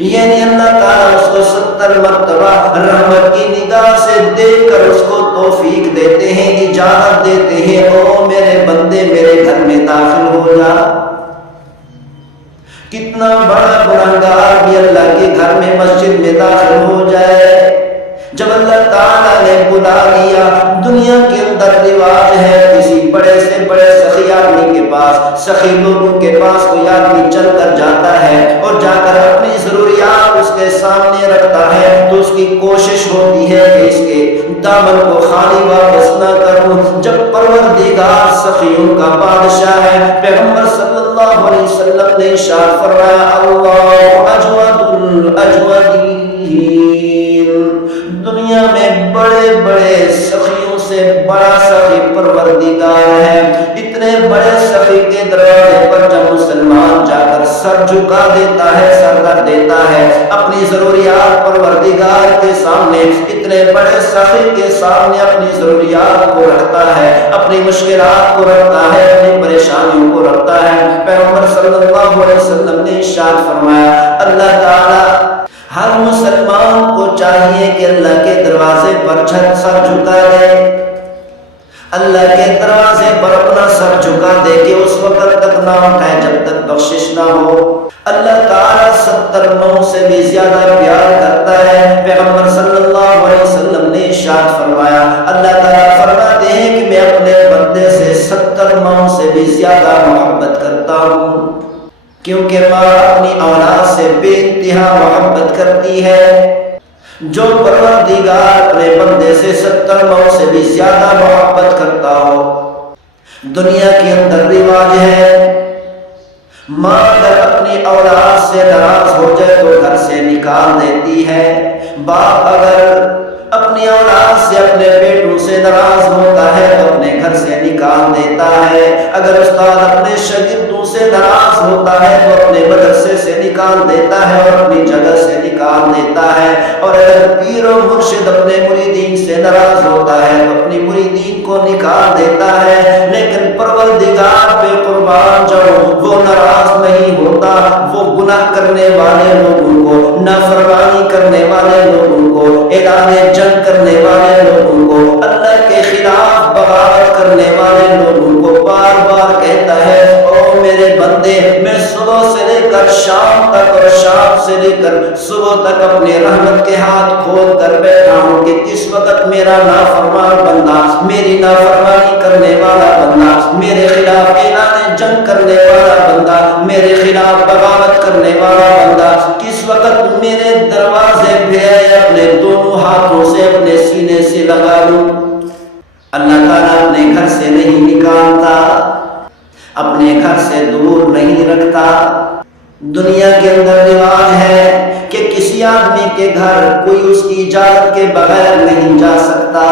یعنی اللہ تعالیٰ اس کو 70 مرتبہ رحمت کی نگاہ سے دیکھ کر اس کو توفیق دیتے ہیں، اجازت دیتے ہیں، او میرے بندے میرے گھر میں داخل ہو جا۔ کتنا بڑا گناہگار بھی اللہ کے گھر میں مسجد میں داخل ہو جائے، جب اللہ تعالیٰ نے بلا لیا۔ دنیا کے اندر رواج ہے، کسی بڑے سے بڑے سخی آدمی کے پاس، سخی لوگوں کے پاس کوئی آدمی چل کر جاتا ہے اور جا کر اپنی ضروریات اس کے سامنے رکھتا ہے تو اس کی کوشش ہوتی ہے کہ اس کے دامن کو خالی واپس نہ کروں۔ جب پروردگار سخیوں کا بادشاہ ہے، پیغمبر صلی اللہ علیہ وسلم نے ارشاد فرمایا، اللہ اجود الاجودین، دنیا میں بڑے بڑے سخیوں سے بڑا سخی پروردگار ہے۔ اتنے بڑے سخی کے دروازے پر جب مسلمان جا کر سر جھکا دیتا ہے، سر رکھ دیتا ہے، اپنی ضروریات پروردگار کے سامنے، اتنے بڑے سخی کے سامنے اپنی ضروریات کو رکھتا ہے، اپنی مشکلات کو رکھتا ہے، اپنی پریشانیوں کو رکھتا ہے، پیغمبر صلی اللہ علیہ وسلم نے ارشاد فرمایا، اللہ تعالی ہر مسلمان کو چاہیے کہ اللہ کے دروازے پر سر جھکا دے، اللہ کے دروازے پر اپنا سر جھکا دے کہ اس وقت تک نہ اٹھائے جب تک بخشش نہ ہو۔ اللہ تعالیٰ 70 نو سے بھی زیادہ پیار کرتا ہے۔ پیغمبر صلی اللہ علیہ وسلم نے ارشاد فرمایا، اللہ تعالیٰ فرماتے ہیں کہ میں اپنے بندے سے 70 نو سے بھی زیادہ محبت کرتا ہوں، کیونکہ ماں اپنی اولاد سے بے انتہا محبت کرتی ہے۔ جو پروردگار اپنے بندے سے 70 نو سے بھی زیادہ محبت کرتا ہو۔ دنیا کے اندر رواج ہے، ماں اگر اپنی اولاد سے ناراض ہو جائے تو گھر سے نکال دیتی ہے، باپ اگر اپنی اولاد سے اپنے بیٹوں سے ناراض ہوتا ہے تو اپنے گھر سے نکال دیتا ہے، اگر استاد اپنے شاگردوں سے ناراض ہوتا ہے تو اپنے مدرسے سے نکال دیتا ہے اور اپنی جگہ سے نکال دیتا ہے، اور اگر پیر و مرشد اپنے مریدین سے ناراض ہوتا ہے تو اپنی مریدین کو نکال دیتا ہے، لیکن پروردگار پہ قربان جاؤ وہ ناراض نہیں ہوتا، وہ گناہ کرنے والے لوگوں کو، نافرمانی کرنے والے لوگوں کو، اعلان جنگ کرنے والے لوگوں کو، اللہ کے خلاف بغاوت کرنے والے لوگوں کو بار بار کہتا ہے، او میرے بندے، میں صبح سے لے کر شام تک اور شام سے لے کر صبح تک اپنے رحمت کے ہاتھ کھول کر بیٹھا ہوں کہ کس وقت میرا نافرمان بندہ، میری نافرمانی کرنے والا بندہ، میرے خلاف اعلان جنگ کرنے والا بندہ، میرے خلاف بغاوت کرنے والا بندہ کس وقت میرے دروازے پہ اپنے دونوں ہاتھوں سے اپنے سینے سے لگا لوں۔ اللہ تعالیٰ اپنے گھر سے نہیں نکالتا، اپنے گھر سے دور نہیں رکھتا۔ دنیا کے اندر رواج ہے کہ کسی آدمی کے گھر کوئی اس کی اجازت کے بغیر نہیں جا سکتا،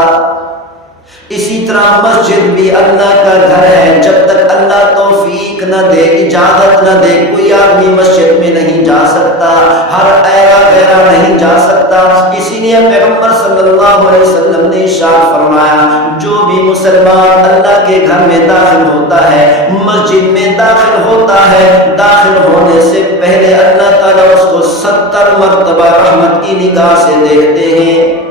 اسی طرح مسجد بھی اللہ کا گھر ہے، جب تک اللہ توفیق نہ دے، اجازت نہ دے، کوئی آدمی مسجد میں نہیں جا سکتا، ہر ایرا غیرہ نہیں جا سکتا۔ اسی لیے پیغمبر صلی اللہ علیہ وسلم نے ارشاد فرمایا، جو بھی مسلمان اللہ کے گھر میں داخل ہوتا ہے، مسجد میں داخل ہوتا ہے، داخل ہونے سے پہلے اللہ تعالیٰ اس کو 70 مرتبہ رحمت کی نگاہ سے دیکھتے ہیں،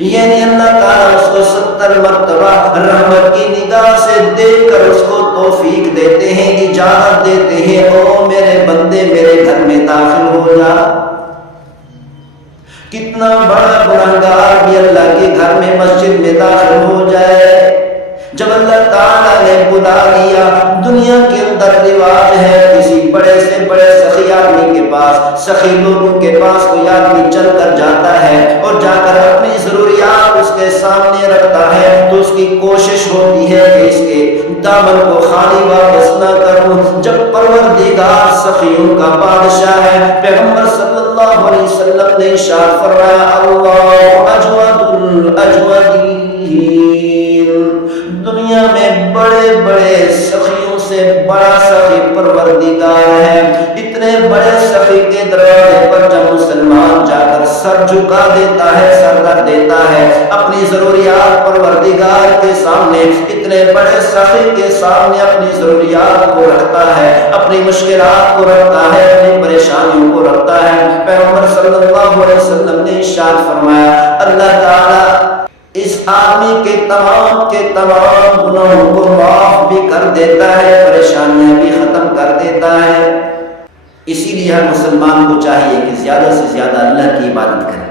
یعنی اللہ تعالیٰ اس کو 70 مرتبہ رحمت کی نگاہ سے دیکھ کر اس کو توفیق دیتے ہیں، اجازت دیتے ہیں، او میرے بندے میرے گھر میں داخل ہو جا۔ کتنا بڑا گناہگار بھی اللہ کے گھر میں مسجد میں داخل ہو جائے، جب اللہ تعالیٰ نے بلا لیا۔ دنیا کے اندر رواج ہے، کسی بڑے سے بڑے سخی آدمی کے پاس، سخی لوگوں کے پاس کوئی آدمی چل کر جاتا ہے اور جا کر اپنی ضروریات اس کے سامنے رکھتا ہے تو اس کی کوشش ہوتی ہے کہ اس کے دامن کو خالی واپس نہ کروں۔ جب پروردگار سخیوں کا بادشاہ ہے، پیغمبر صلی اللہ علیہ وسلم نے ارشاد فرمایا، اللہ اجود الاجودین، دنیا میں بڑے بڑے سخیوں سے بڑا سخی پروردگار ہے۔ اتنے بڑے سخی کے دروازے پر جب مسلمان جا کر سر جھکا دیتا ہے، سر رکھ دیتا ہے، اپنی ضروریات پروردگار کے سامنے، اتنے بڑے سخی کے سامنے اپنی ضروریات کو رکھتا ہے، اپنی مشکلات کو رکھتا ہے، اپنی پریشانیوں کو رکھتا ہے، ارشاد فرمایا اللہ تعالی اس آدمی کے تمام گناہوں کو معاف بھی کر دیتا ہے، پریشانیاں بھی ختم کر دیتا ہے۔ اسی لیے ہر مسلمان کو چاہیے کہ زیادہ سے زیادہ اللہ کی عبادت کرے۔